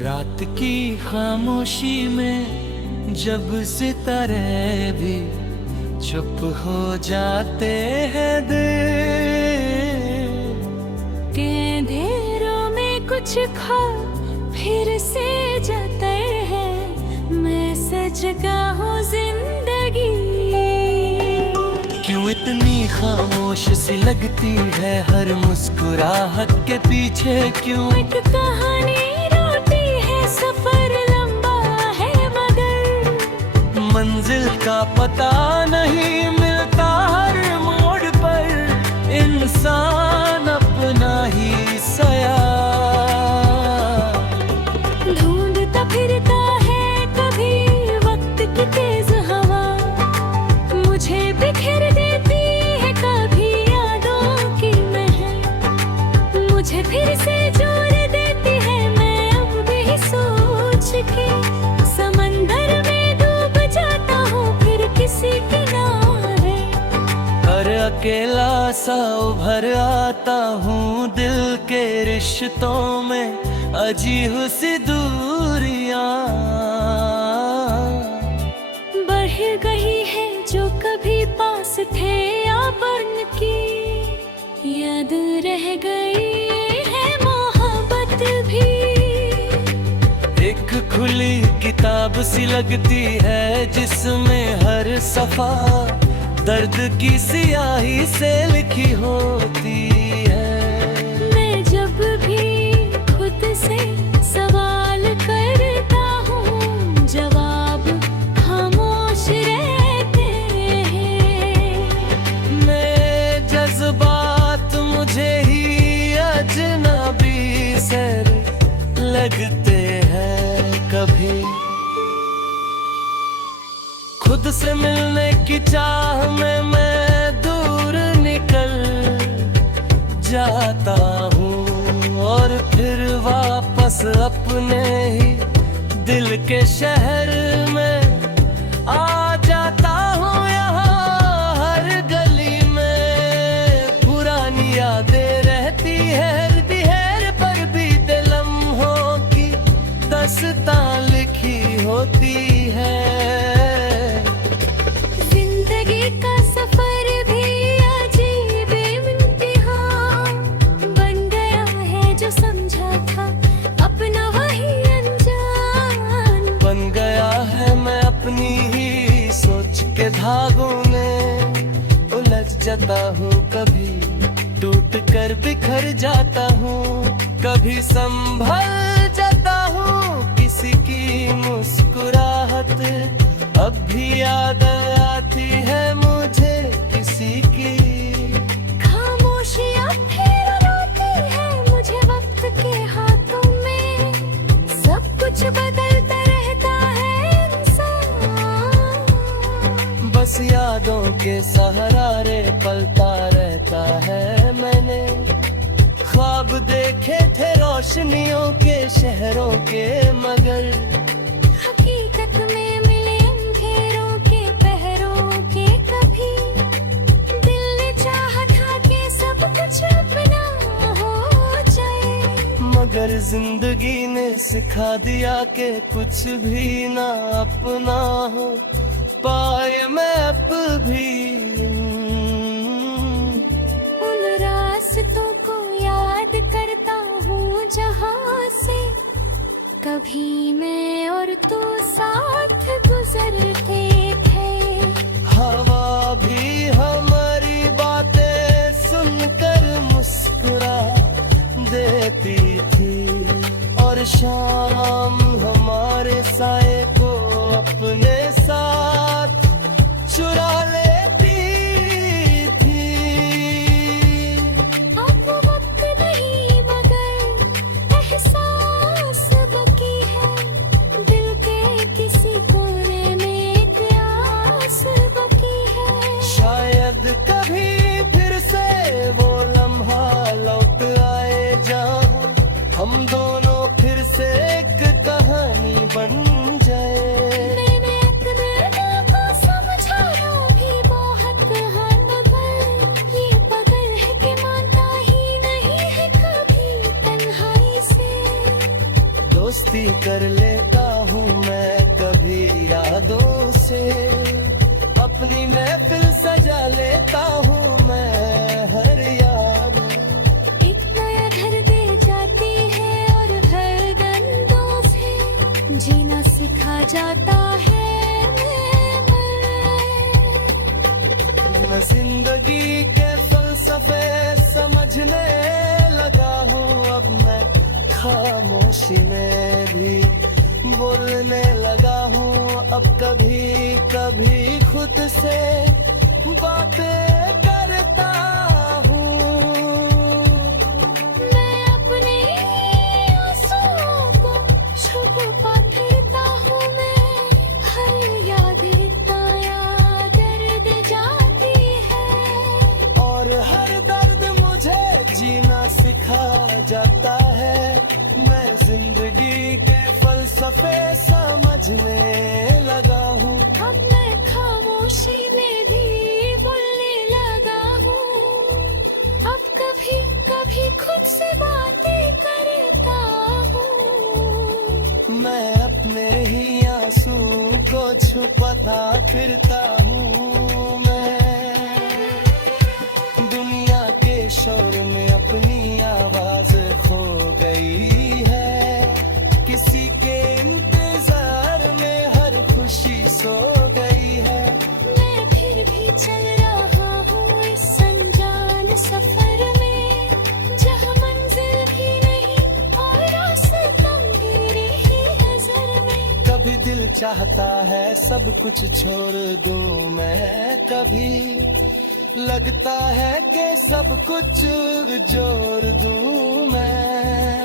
रात की खामोशी में जब सितारे भी चुप हो जाते हैं दिल के अंधेरों में कुछ ख्वाब फिर से जाते हैं। मैं सजगा हूँ जिंदगी। क्यों इतनी खामोश सी लगती है हर मुस्कुराहट के पीछे, क्यों एक कहानी रोती है, सफर लंबा है मगर मंजिल का पता नहीं मिलता। हर मोड़ पर इंसान अपना ही सया ढूंढता फिरता है। कभी वक्त की तेज हवा मुझे बिखेर देती है, कभी यादों की महल मुझे फिर से जोड़ देती है। मैं अब भी सोच के समंदर में डूब जाता हूँ, फिर किसी किनारे हर अकेला सा उभर आता हूँ। दिल के रिश्तों में अजीब सी दूरियां बढ़ गई है। जो कभी पास थे अपन की याद रह गई है, मोहब्बत भी एक खुली किताब सी लगती है, जिसमें हर सफा दर्द की स्याही से लिखी होती है। मैं जब भी खुद से सवाल करता हूँ, जवाब खामोश रहते हैं। मैं जज्बात मुझे ही अजनबी से लगते हैं कभी। खुद से मिलने की चाह में मैं दूर निकल जाता हूँ, और फिर वापस अपने ही दिल के शहर में आ जाता हूँ। यहाँ हर गली में पुरानी यादें रहती है, दिहर पर बीते लम्हों की दास्तां लिखी होती है। जिंदगी का सफर भी अजीब इम्तिहान बन गया है। जो समझा था अपना वही अनजान बन गया है। मैं अपनी ही सोच के धागों में उलझ जाता हूँ, कभी टूट कर बिखर जाता हूँ, कभी संभल जाता हूँ। किसी की मुस्कुराहट अब भी याद आती है मुझे, किसी की खामोशियाँ फिर रोती है मुझे। वक्त के हाथों में सब कुछ बदलता रहता है इंसान। बस यादों के सहारे पलता रहता है। मैंने ख्वाब देखे थे रोशनियों के शहरों के, मगर हकीकत में मिले अंधेरों के पहरों के। कभी दिल ने चाहा था कि सब कुछ अपना हो जाए, मगर जिंदगी ने सिखा दिया कि कुछ भी ना अपना हो पाए। मैं अब भी उन रास्तों को याद करता हूँ जहाँ से कभी मैं और तू साथ गुजरते थे। हवा भी हमारी बातें सुनकर मुस्कुरा देती थी, और शाम हमारे साए को अपने साथ चुरा लेती थी। अब वक्त नहीं मगर एहसास बाकी है। दिल के किसी कोने में एक आस बाकी है। शायद कभी फिर से वो लम्हा लौट आए, जहाँ हम दोनों फिर से एक दोस्ती कर लेता हूँ मैं कभी यादों से, अपनी महफिल सजा लेता हूँ मैं हर याद। एक नया घर दे जाती है और हर गंदों से जीना सिखा जाता है मैं जिंदगी के फलसफे समझने लगा हूँ अब मैं, खामोशी में भी बोलने लगा हूँ अब, कभी कभी खुद से बातें करता हूँ। मैं अपने आंसुओं को छुपा फिरता हूँ मैं, हर याद ताया दर्द जाती है और हर दर्द मुझे जीना सिखा जाता है। मैं जिंदगी के फलसफे समझने लगा हूँ अब मैं खामोशी में भी बोलने लगा हूँ, अब कभी कभी खुद से बातें करता हूँ। मैं अपने ही आंसू को छुपाता फिरता हूँ मैं, दुनिया के शोर में अपनी आवाज खो गई है, किसी के इंतजार में हर खुशी सो गई है। मैं फिर भी चल रहा हूँ इस अनजान सफर में, जहाँ मंजिल भी नहीं और रास्ता मेरी ही नजर में। कभी दिल चाहता है सब कुछ छोड़ दूं मैं, कभी लगता है कि सब कुछ जोड़ दूं मैं।